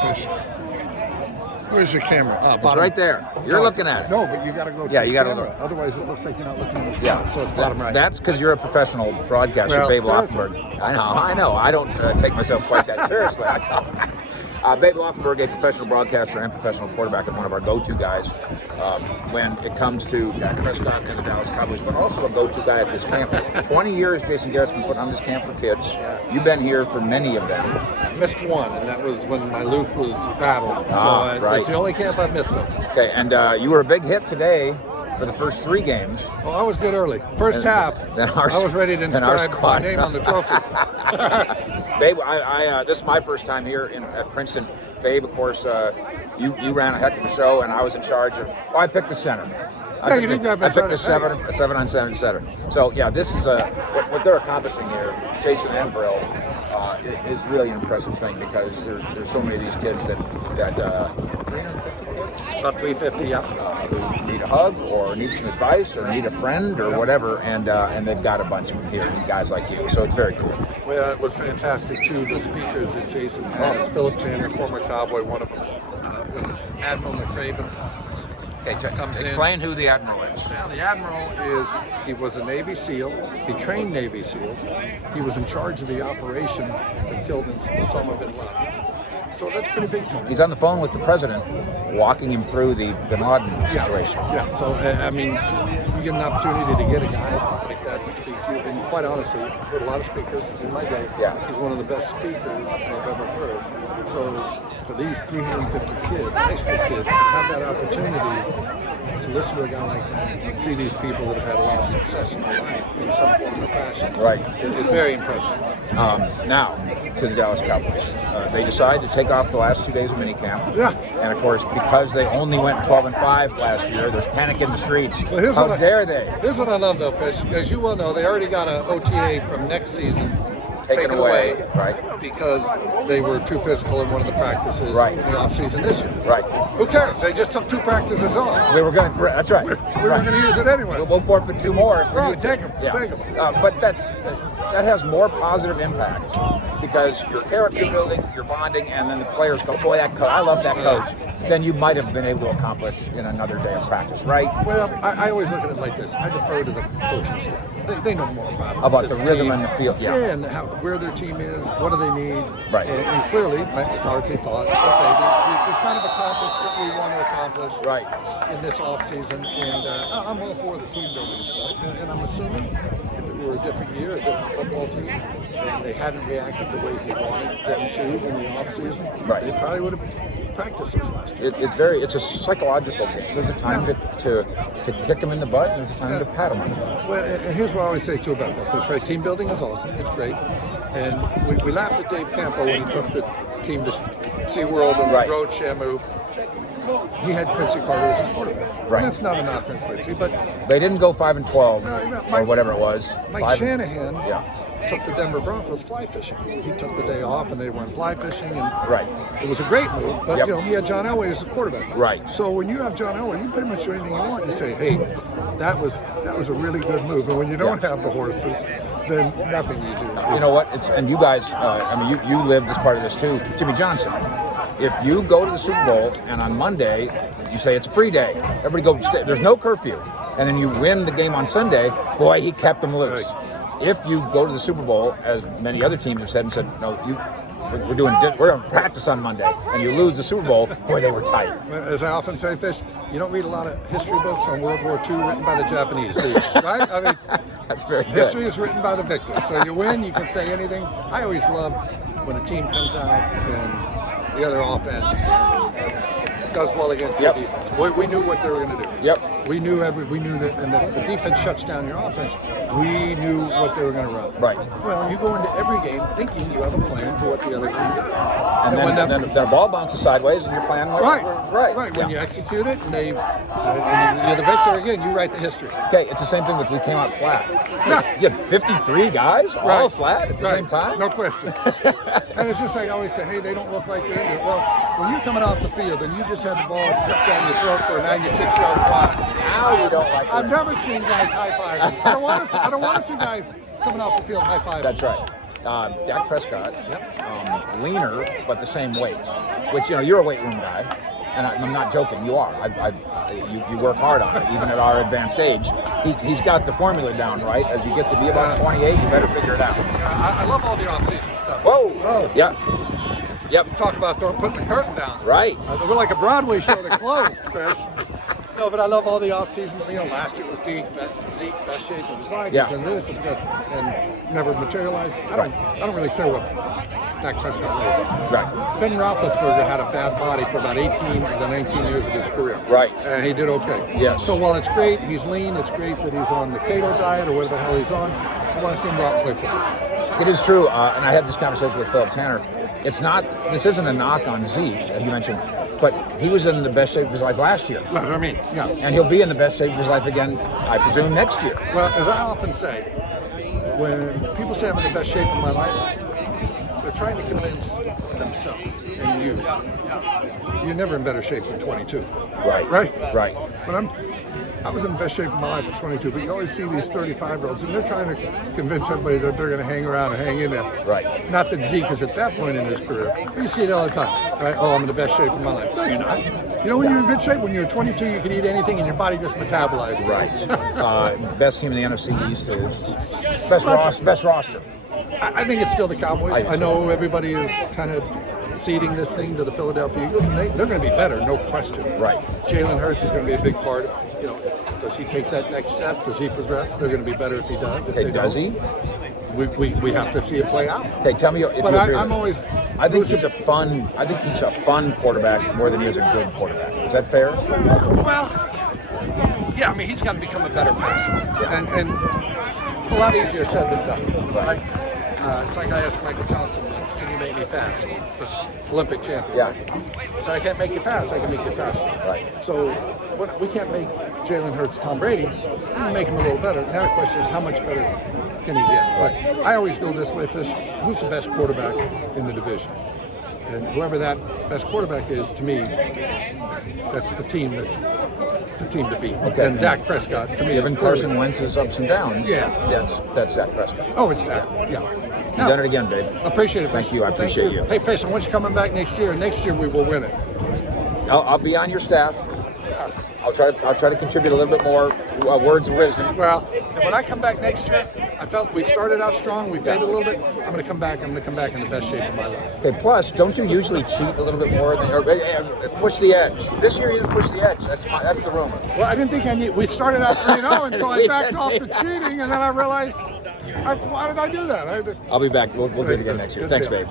Fish. Where's your camera? It's right there. You're looking at it. No, but you got to go. Yeah, you got to look. look. Otherwise, it looks like you're not looking at the Yeah, camera. So it's bottom right. That's because you're a professional broadcaster, Well, Babe seriously. Laufenberg. I know. I don't take myself quite that seriously. I tell Babe Laufenberg, a professional broadcaster and professional quarterback, and one of our go-to guys when it comes to Dak Prescott and the Dallas Cowboys, but also a go-to guy at this camp. 20 years Jason Garrett's been putting on this camp for kids. You've been here for many of them. Missed one, and that was when my Luke was battled. Ah, right. It's the only camp I've missed. Though. Okay, and you were a big hit today for the first 3 games. Well, I was good early. First half, I was ready to inscribe my name on the trophy. Babe, this is my first time here at Princeton. Babe, of course, you ran a heck of a show, and I was in charge of. Well, I picked the center. I picked the 7-on-7 center. So yeah, this is what they're accomplishing here. Jason and Brill is really an impressive thing because there's so many of these kids that 350 kids, About 350, yeah. who need a hug or need some advice or need a friend or whatever, and they've got a bunch of them here, guys like you. So it's very cool. Well, it was fantastic too. The speakers that Jason has, Philip Tanner, former Cowboy, one of them, Admiral McCraven. Okay, comes explain who the Admiral is. Now, the Admiral he was a Navy SEAL. He trained Navy SEALs. He was in charge of the operation that killed Osama bin Laden. So that's pretty big to him. He's on the phone with the president, walking him through the bin Laden situation. Yeah, so I mean, you get an opportunity to get a guy like that to speak to you, and quite honestly, I've heard a lot of speakers in my day. Yeah. He's one of the best speakers I've ever heard. So for these 350 kids, high school kids, to have that opportunity to listen to a guy like that, and see these people that have had a lot of success in their life in some form or fashion. Right. It's very impressive. Now, to the Dallas Cowboys. They decided to take off the last 2 days of minicamp. Yeah. And of course, because they only went 12-5 last year, there's panic in the streets. Well, How dare they? Here's what I love though, Fish. As you well know, they already got an OTA from next season Taken away. Right. because they were too physical in one of the practices Right. in the off-season this year. Right. Who cares? They just took 2 practices off. We were going to, that's right. We were going to use it anyway. We'll forfeit 2 more. If we Right, need to. take 'em, Yeah. take 'em. But that has more positive impact because you're character building, you're bonding, and then the players go, boy, that coach, I love that coach, than you might have been able to accomplish in another day of practice, right? Well, I always look at it like this. I defer to the coaching staff. They know more about The this rhythm team. and the field. Yeah. And where their team is, what do they need. Right. And clearly, Mike McCarthy thought, okay, we've kind of accomplished what we want to accomplish Right. in this offseason. And I'm all for the team building stuff. And I'm assuming if it were a different year, a different football team, and they hadn't reacted the way he wanted them to in the offseason, Right. they probably would have practiced this last year. It's a psychological game. There's a time to kick them in the butt, and there's a time to pat them on the butt. Well, and here's what I always say too about that. That's right. Team building is awesome. It's great. And we laughed at Dave Campo when he took the team to SeaWorld and Right. rode Shamu. He had Quincy Carter as his quarterback. Right. And that's not a knock on Quincy, but They didn't go 5-12 or whatever it was. Mike Shanahan Yeah. took the Denver Broncos fly fishing. He took the day off and they went fly fishing, and Right. it was a great move. But Yep. he had John Elway as a quarterback. Right. So when you have John Elway, you pretty much do anything you want. You say, hey, that was a really good move. And when you don't have the horses, then nothing you do. You know what? And you guys, you lived as part of this too. Jimmy Johnson. If you go to the Super Bowl and on Monday you say it's a free day, everybody go. There's no curfew, and then you win the game on Sunday. Boy, he kept them loose. Right. If you go to the Super Bowl, as many other teams have said, and said, no, we're going to practice on Monday, and you lose the Super Bowl, boy, they were tight. As I often say, Fish, you don't read a lot of history books on World War II written by the Japanese, do you? Right? I mean, That's very good. history is written by the victors. So you win, you can say anything. I always love when a team comes out and the other offense does well against Yep. the defense. We knew what they were going to do. Yep. We knew that, and the defense shuts down your offense. We knew what they were going to run. Right. Well, you go into every game thinking you have a plan for what the other team does. And then the ball bounces sideways, and you're playing Right. right. When Yeah. you execute it, and you're the victor again. You write the history. Okay, it's the same thing with we came out flat. Yeah. You had 53 guys all Right. flat at the same time. No question. And it's just like I always say, hey, they don't look like they're in it. Well, when you're coming off the field and you just had the ball stuck down your throat for a 96-yard fly. Now you don't like I've it. never seen guys high-fiving. I don't want to see guys coming off the field high-fiving. That's right. Dak Prescott, leaner but the same weight. which you're a weight room guy, and I'm not joking. You are. You work hard on it, even at our advanced age. He's got the formula down, right? As you get to be about 28, you better figure it out. I love all the off-season stuff. Whoa. Yeah. Yep. Talk about putting the curtain down. Right. We're like a Broadway show that closed, Chris. No, but I love all the off-season. Last year was Zeke, best shape of his life. Yeah. And this and never materialized. I don't really care what Dak Prescott weighs. Right. Ben Roethlisberger had a bad body for about 18 of the 19 years of his career. Right. And he did okay. Yes. So while it's great, he's lean, it's great that he's on the keto diet or whatever the hell he's on, I want to see him go out and play football. It is true, and I had this conversation with Philip Tanner. This isn't a knock on Zeke, as you mentioned, but he was in the best shape of his life last year. That's what I mean. Yeah. And he'll be in the best shape of his life again, I presume, next year. Well, as I often say, when people say I'm in the best shape of my life, they're trying to convince themselves and you. You're never in better shape than 22. Right. Right. But I was in the best shape of my life at 22, but you always see these 35-year-olds, and they're trying to convince everybody that they're going to hang around and hang in there. Right. Not that Zeke is at that point in his career. You see it all the time, right? Oh, I'm in the best shape of my life. No, you're not. When you're in good shape, when you're 22, you can eat anything, and your body just metabolizes. Right. Best team in the NFC East is best roster. I think it's still the Cowboys. I know everybody is kind of ceding this thing to the Philadelphia Eagles, and they're going to be better, no question. Right. Jalen Hurts is going to be a big part. Does he take that next step? Does he progress? They're going to be better if he does. Okay, does he? We have to see it play out. Okay, tell me if but you agree. I'm always. I think he's a fun quarterback more than he is a good quarterback. Is that fair? Well, yeah. He's got to become a better passer, and it's a lot easier said than done. Right. It's like I asked Michael Johnson once, can you make me fast? This Olympic champion. Yeah. So I can't make you fast, I can make you faster. Right. So we can't make Jalen Hurts Tom Brady. We can make him a little better. Now the question is, how much better can he get? But I always go this way, Fish. Who's the best quarterback in the division? And whoever that best quarterback is, to me, that's the team to beat. Okay. And Dak Prescott, to me, given Carson Wentz's ups and downs, that's Dak Prescott. Oh, it's Dak. Yeah. You've done it again, babe. I appreciate it. Thank you. I appreciate you. Hey, Fish, I want you coming back next year. Next year we will win it. I'll be on your staff. I'll try to contribute a little bit more words of wisdom. Well, when I come back next year, I felt we started out strong, we faded a little bit. I'm going to come back in the best shape of my life. Okay. Plus, don't you usually cheat a little bit more or push the edge? This year you didn't push the edge. That's the rumor. Well, I didn't think I need. We started out 3-0, and so I backed off the cheating, and then I realized, why did I do that? I'll be back. We'll do it again next year. Thanks, babe.